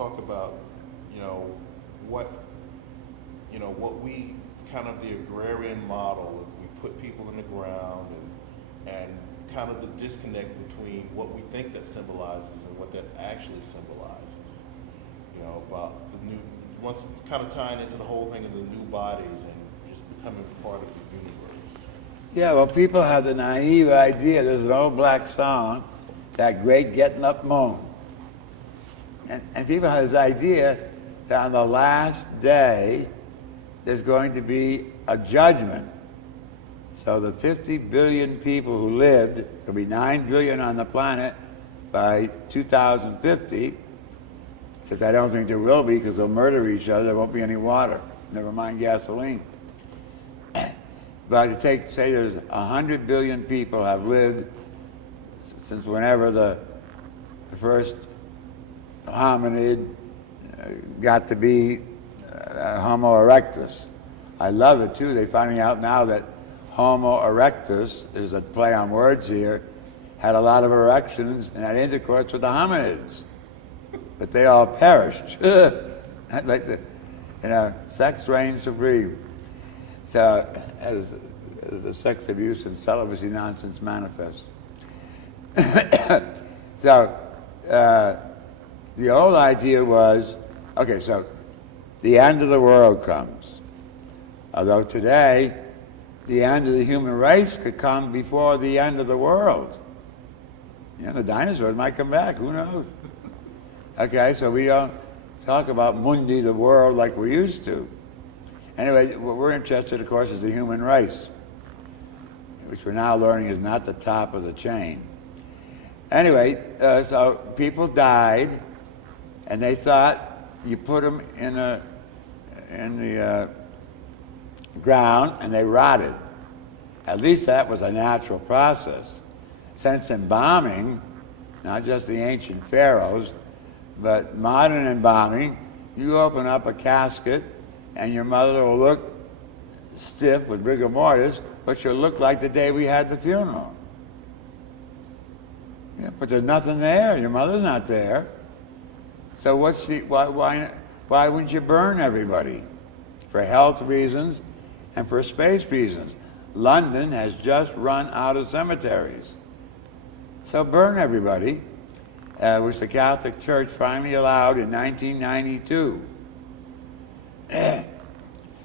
talk about, you know, what, what we, kind of the agrarian model, we put people in the ground and kind of the disconnect between what we think that symbolizes and what that actually symbolizes. You know, about the new, once kind of tying into the whole thing of the new bodies and just becoming part of the universe. Yeah, well, people have the naive idea. There's an old black song, that great getting up moan. And people have this idea that on the last day, there's going to be a judgment. So the 50 billion people who lived, there'll be 9 billion on the planet by 2050, except I don't think there will be because they'll murder each other. There won't be any water, never mind gasoline. But say there's 100 billion people have lived since whenever the first hominid got to be Homo erectus. I love it too. They're finding out now that Homo erectus, there's a play on words here, had a lot of erections and had intercourse with the hominids, but they all perished. Like sex reigns supreme. So as the sex abuse and celibacy nonsense manifests. So the old idea was, okay, so the end of the world comes. Although today, the end of the human race could come before the end of the world. You know, the dinosaurs might come back, who knows? Okay, so we don't talk about mundi, the world, like we used to. Anyway, what we're interested, of course, is the human race, which we're now learning is not the top of the chain. Anyway, so people died, and they thought you put them in the ground, and they rotted. At least that was a natural process. Since embalming, not just the ancient pharaohs, but modern embalming, you open up a casket, and your mother will look stiff with rigor mortis, but she'll look like the day we had the funeral. Yeah, but there's nothing there. Your mother's not there. So why wouldn't you burn everybody? For health reasons and for space reasons. London has just run out of cemeteries. So burn everybody, which the Catholic Church finally allowed in 1992.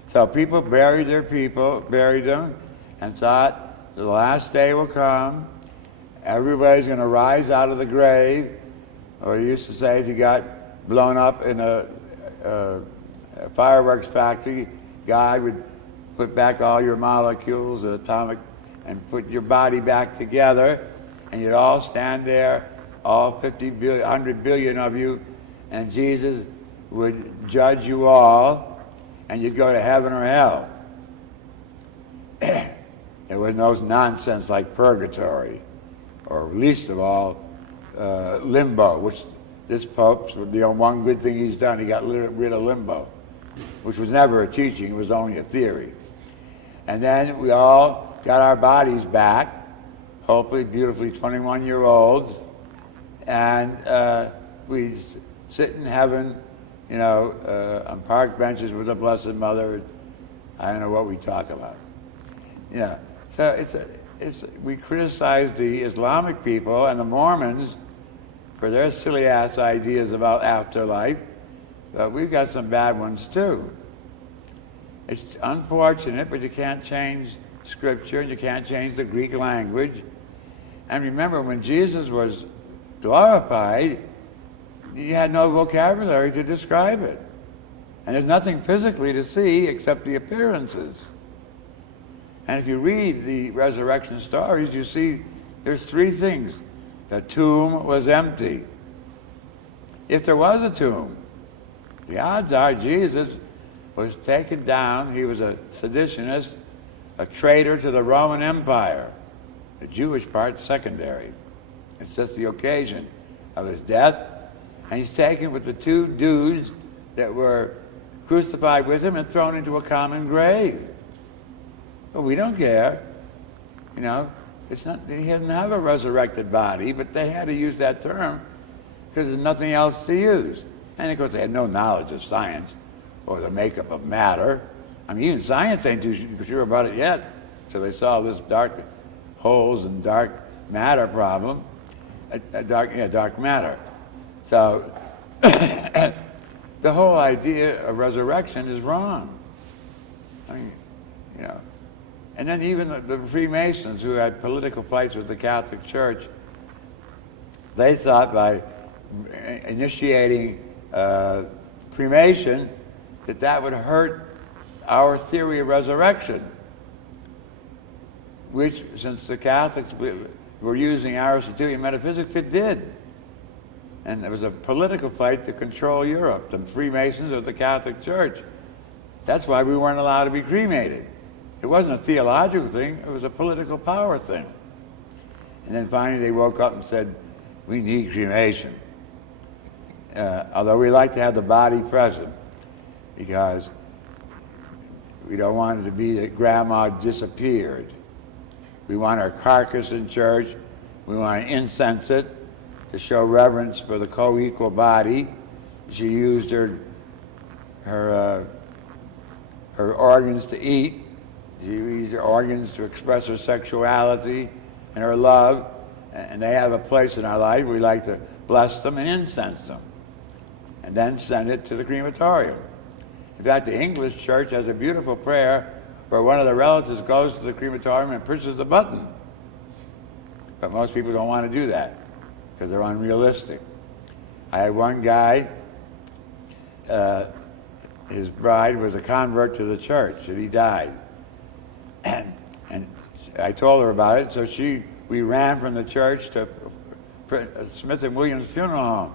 So people buried them, and thought the last day will come, everybody's going to rise out of the grave, or you used to say if you got blown up in a fireworks factory, God would put back all your molecules, atomic, and put your body back together, and you'd all stand there, all 50 billion, 100 billion of you, and Jesus would judge you all, and you'd go to heaven or hell. There was no nonsense like purgatory, or least of all, limbo, which this Pope's the one good thing he's done. He got rid of limbo, which was never a teaching, it was only a theory. And then we all got our bodies back, hopefully beautifully 21-year-olds, and we sit in heaven, on park benches with the Blessed Mother. I don't know what we talk about. So we criticize the Islamic people and the Mormons for their silly ass ideas about afterlife, but we've got some bad ones too. It's unfortunate, but you can't change Scripture, and you can't change the Greek language. And remember, when Jesus was glorified, he had no vocabulary to describe it. And there's nothing physically to see except the appearances. And if you read the resurrection stories, you see there's 3 things. The tomb was empty. If there was a tomb, the odds are Jesus was taken down. He was a seditionist, a traitor to the Roman Empire. The Jewish part's secondary. It's just the occasion of his death. And he's taken with the 2 dudes that were crucified with him and thrown into a common grave. But we don't care. It's not, he didn't have a resurrected body, but they had to use that term because there's nothing else to use. And of course, they had no knowledge of science or the makeup of matter. I mean, even science ain't too sure about it yet. So they solved this dark holes and dark matter problem, dark matter. So the whole idea of resurrection is wrong. I mean, you know. And then even the Freemasons, who had political fights with the Catholic Church, they thought by initiating cremation that would hurt our theory of resurrection, which, since the Catholics were using Aristotelian metaphysics, it did. And there was a political fight to control Europe, the Freemasons or the Catholic Church. That's why we weren't allowed to be cremated. It wasn't a theological thing, it was a political power thing. And then finally they woke up and said, we need cremation. Although we like to have the body present, because we don't want it to be that grandma disappeared. We want her carcass in church. We want to incense it to show reverence for the co-equal body. She used her organs to eat. She used her organs to express her sexuality and her love. And they have a place in our life. We like to bless them and incense them, and then send it to the crematorium. In fact, the English church has a beautiful prayer where one of the relatives goes to the crematorium and pushes the button. But most people don't want to do that because they're unrealistic. I had one guy, his bride was a convert to the church, and he died. And I told her about it, so we ran from the church to Smith & Williams Funeral Home.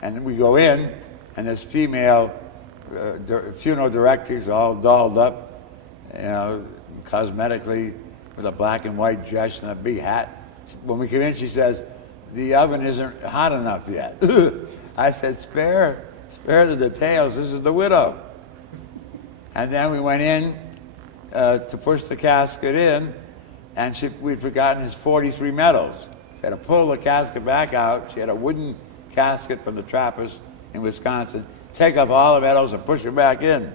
And then we go in, and this female funeral directors all dolled up, you know, cosmetically, with a black and white dress and a big hat. When we come in, she says, the oven isn't hot enough yet. I said, spare the details, this is the widow. And then we went in to push the casket in, and we'd forgotten his 43 medals. She had to pull the casket back out. She had a wooden casket from the Trappist in Wisconsin, take up all the medals and push it back in.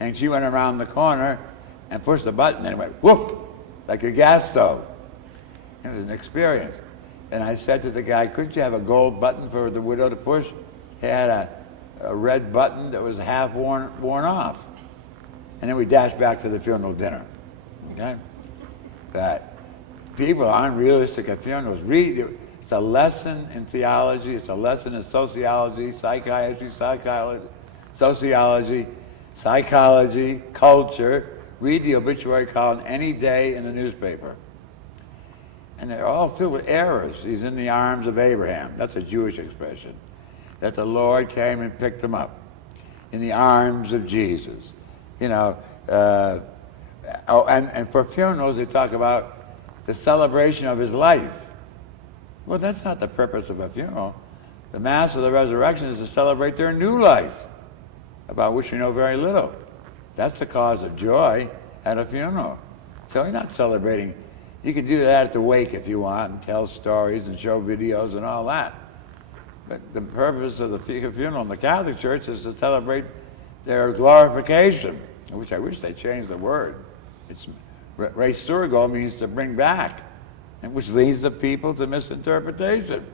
And she went around the corner and pushed the button, and it went whoop, like a gas stove. It was an experience. And I said to the guy, couldn't you have a gold button for the widow to push? He had a red button that was half worn off. And then we dashed back to the funeral dinner. Okay? That people are unrealistic at funerals. It's a lesson in theology, it's a lesson in sociology, psychiatry, sociology, psychology, culture. Read the obituary column any day in the newspaper. And they're all filled with errors. He's in the arms of Abraham. That's a Jewish expression. That the Lord came and picked him up in the arms of Jesus. You know, and for funerals, they talk about the celebration of his life. Well, that's not the purpose of a funeral. The Mass of the Resurrection is to celebrate their new life, about which we know very little. That's the cause of joy at a funeral. So you're not celebrating. You can do that at the wake if you want, and tell stories and show videos and all that. But the purpose of the funeral in the Catholic Church is to celebrate their glorification, which I wish they changed the word. It's resurgo means to bring back, and which leads the people to misinterpretation.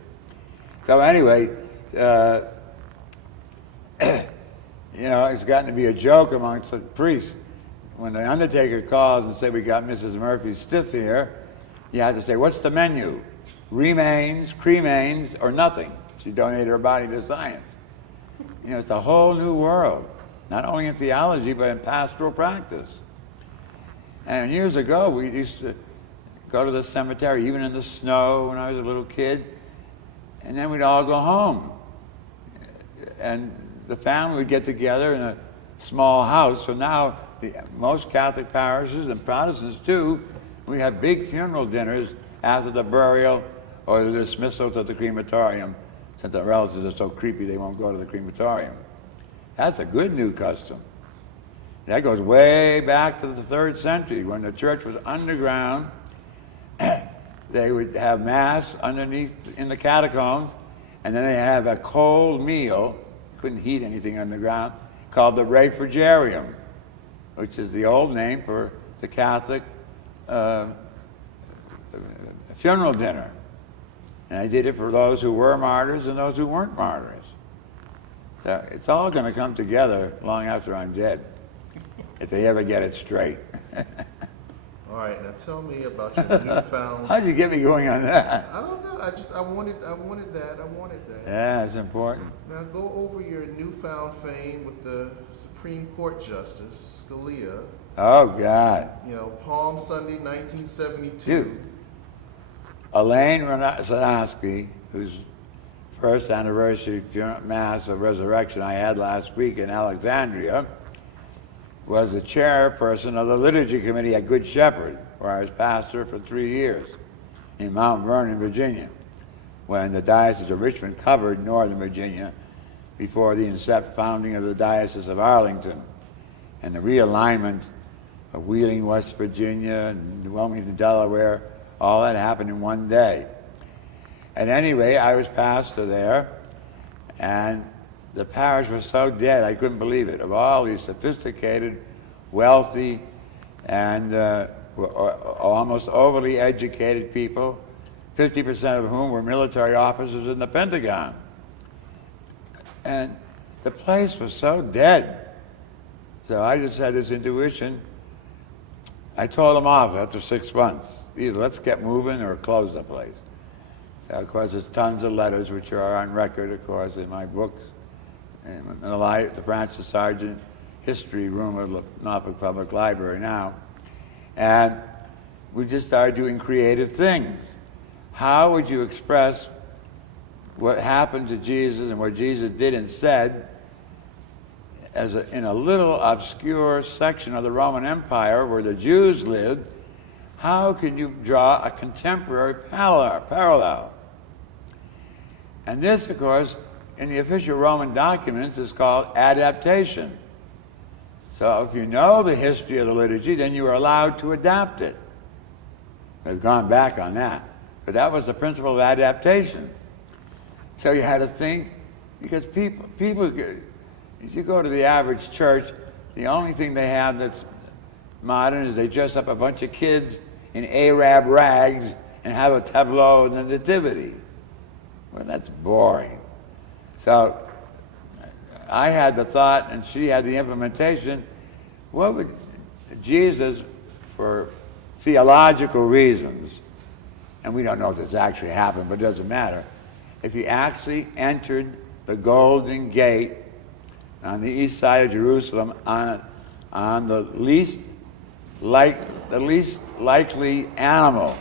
So anyway, you know, it's gotten to be a joke amongst the priests. When the undertaker calls and say, we got Mrs. Murphy stiff here, you have to say, what's the menu? Remains, cremains, or nothing. She donated her body to science. You know, it's a whole new world, not only in theology, but in pastoral practice. And years ago, we used to go to the cemetery, even in the snow when I was a little kid, and then we'd all go home. And the family would get together in a small house. So now most Catholic parishes and Protestants too, we have big funeral dinners after the burial or the dismissal to the crematorium, since the relatives are so creepy they won't go to the crematorium. That's a good new custom. That goes way back to the 3rd century when the church was underground. They would have Mass underneath in the catacombs, And then they have a cold meal, couldn't heat anything underground, called the refrigerium, which is the old name for the Catholic funeral dinner. And I did it for those who were martyrs and those who weren't martyrs. So it's all going to come together long after I'm dead, if they ever get it straight. All right, now tell me about your newfound. How'd you get me going on that? I don't know. I wanted that. Yeah, it's important. Now go over your newfound fame with the Supreme Court Justice Scalia. Oh, God. You know, Palm Sunday, 1972. Dude, Elaine Sanansky, whose first anniversary Mass of Resurrection I had last week in Alexandria, was the chairperson of the Liturgy Committee at Good Shepherd, where I was pastor for 3 years in Mount Vernon, Virginia, when the Diocese of Richmond covered Northern Virginia before the founding of the Diocese of Arlington and the realignment of Wheeling, West Virginia, and Wilmington, Delaware. All that happened in one day. At any rate, I was pastor there, and the parish was so dead, I couldn't believe it. Of all these sophisticated, wealthy, and almost overly educated people, 50% of whom were military officers in the Pentagon. And the place was so dead. So I just had this intuition. I told them off after 6 months. Either let's get moving or close the place. So, of course, there's tons of letters which are on record, of course, in my books. In the Francis Sargent history room of the Norfolk Public Library now. And we just started doing creative things. How would you express what happened to Jesus and what Jesus did and said in a little obscure section of the Roman Empire where the Jews lived? How can you draw a contemporary parallel? And this, of course, in the official Roman documents is called adaptation. So if you know the history of the liturgy, then you are allowed to adapt it. They've gone back on that. But that was the principle of adaptation. So you had to think, because people, if you go to the average church, the only thing they have that's modern is they dress up a bunch of kids in Arab rags and have a tableau in the Nativity. Well, that's boring. So I had the thought, and she had the implementation. What would Jesus, for theological reasons, and we don't know if this actually happened, but it doesn't matter, if he actually entered the Golden Gate on the east side of Jerusalem on the least likely animal,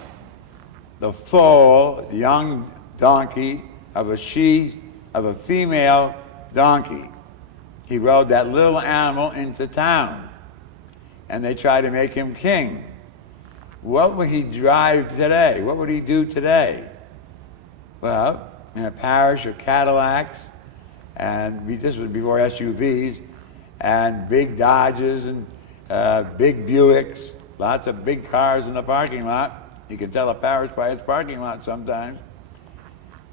the foal, young donkey of a female donkey. He rode that little animal into town, and they tried to make him king. What would he drive today? What would he do today? Well, in a parish of Cadillacs, and this was before SUVs, and big Dodges and big Buicks, lots of big cars in the parking lot. You can tell a parish by its parking lot sometimes.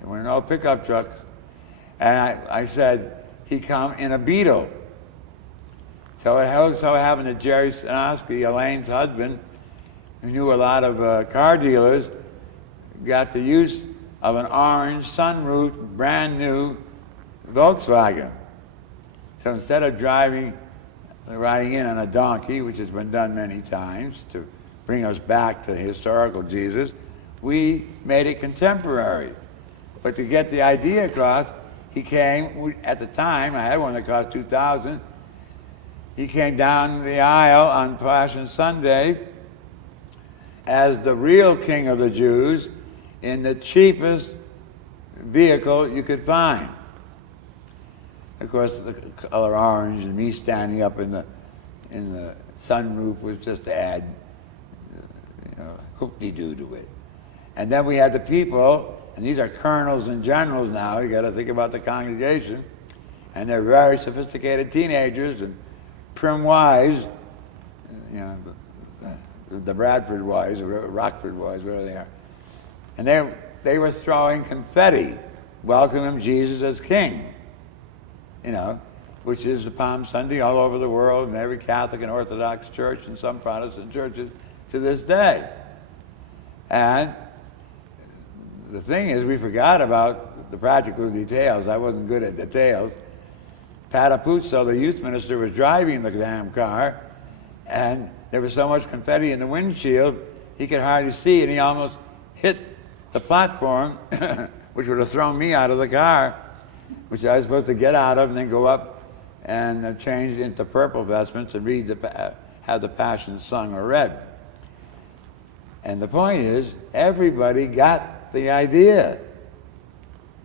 There were no pickup trucks. And I said, he come in a Beetle. So it so happened that Jerry Sanansky, Elaine's husband, who knew a lot of car dealers, got the use of an orange sunroof, brand new Volkswagen. So instead of riding in on a donkey, which has been done many times to bring us back to historical Jesus, we made it contemporary. But to get the idea across, he came, at the time, I had one that cost $2,000. He came down the aisle on Passion Sunday as the real king of the Jews in the cheapest vehicle you could find. Of course, the color orange and me standing up in the sunroof was just to add, hoop-de-doo to it. And then we had the people, and these are colonels and generals now, you got to think about the congregation, and they're very sophisticated teenagers and prim wives, the Bradford wives, or Rockford wives, whatever they are. And they were throwing confetti welcoming Jesus as King, which is the Palm Sunday all over the world in every Catholic and Orthodox church and some Protestant churches to this day. And the thing is, we forgot about the practical details. I wasn't good at details. Patapuzzo, the youth minister, was driving the damn car, and there was so much confetti in the windshield, he could hardly see, and he almost hit the platform, which would have thrown me out of the car, which I was supposed to get out of and then go up and change into purple vestments and have the Passion sung or read. And the point is, everybody got the idea.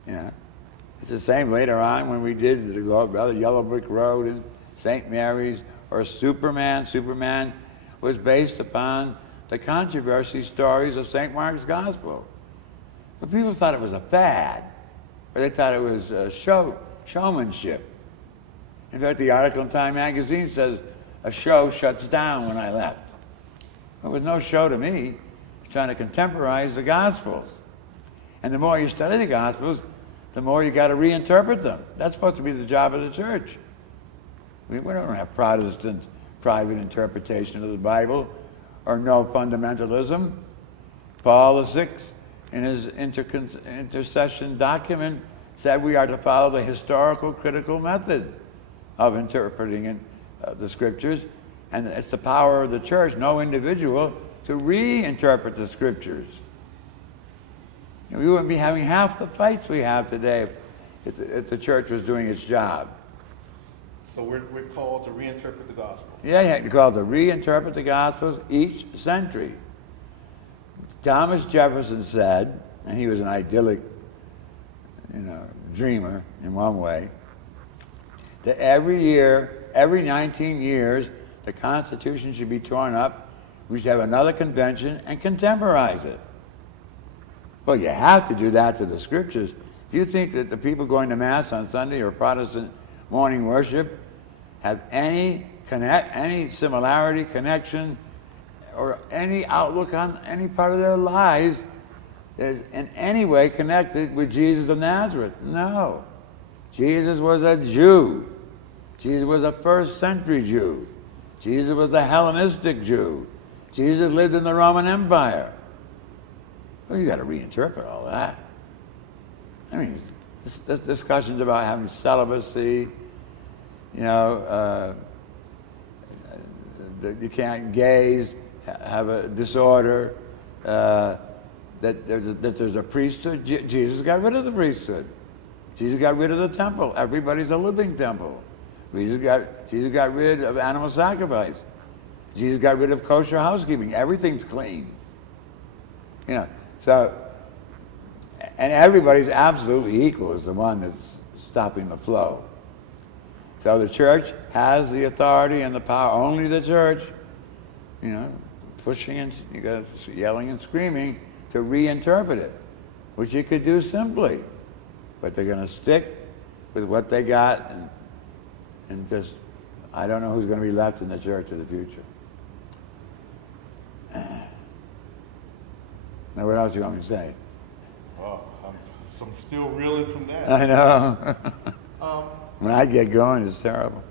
It's the same later on when we did the Yellow Brick Road and St. Mary's or Superman. Superman was based upon the controversy stories of St. Mark's Gospel. But people thought it was a fad, or they thought it was showmanship. In fact, the article in Time magazine says, a show shuts down when I left. It was no show to me. It's trying to contemporize the Gospels. And the more you study the Gospels, the more you got to reinterpret them. That's supposed to be the job of the church. We don't have Protestant private interpretation of the Bible or no fundamentalism. Paul VI, in his intercession document, said we are to follow the historical critical method of interpreting the Scriptures, and it's the power of the church, no individual, to reinterpret the Scriptures. We wouldn't be having half the fights we have today if the church was doing its job. So we're called to reinterpret the gospel. Yeah, you're called to reinterpret the Gospels each century. Thomas Jefferson said, and he was an idyllic, dreamer in one way, that every 19 years, the Constitution should be torn up. We should have another convention and contemporize it. Well, you have to do that to the Scriptures. Do you think that the people going to Mass on Sunday or Protestant morning worship have any similarity, connection, or any outlook on any part of their lives that is in any way connected with Jesus of Nazareth? No. Jesus was a Jew. Jesus was a first century Jew. Jesus was a Hellenistic Jew. Jesus lived in the Roman Empire. Well, you got to reinterpret all that. I mean, discussions about having celibacy, you can't gays have a disorder, that there's a priesthood. Jesus got rid of the priesthood. Jesus got rid of the temple. Everybody's a living temple. Jesus got rid of animal sacrifice. Jesus got rid of kosher housekeeping. Everything's clean. So, and everybody's absolutely equal is the one that's stopping the flow. So the church has the authority and the power, only the church, pushing and yelling and screaming to reinterpret it, which you could do simply. But they're going to stick with what they got and just, I don't know who's going to be left in the church of the future. Now, what else do you want me to say? Oh, I'm still reeling from that. I know. When I get going, it's terrible.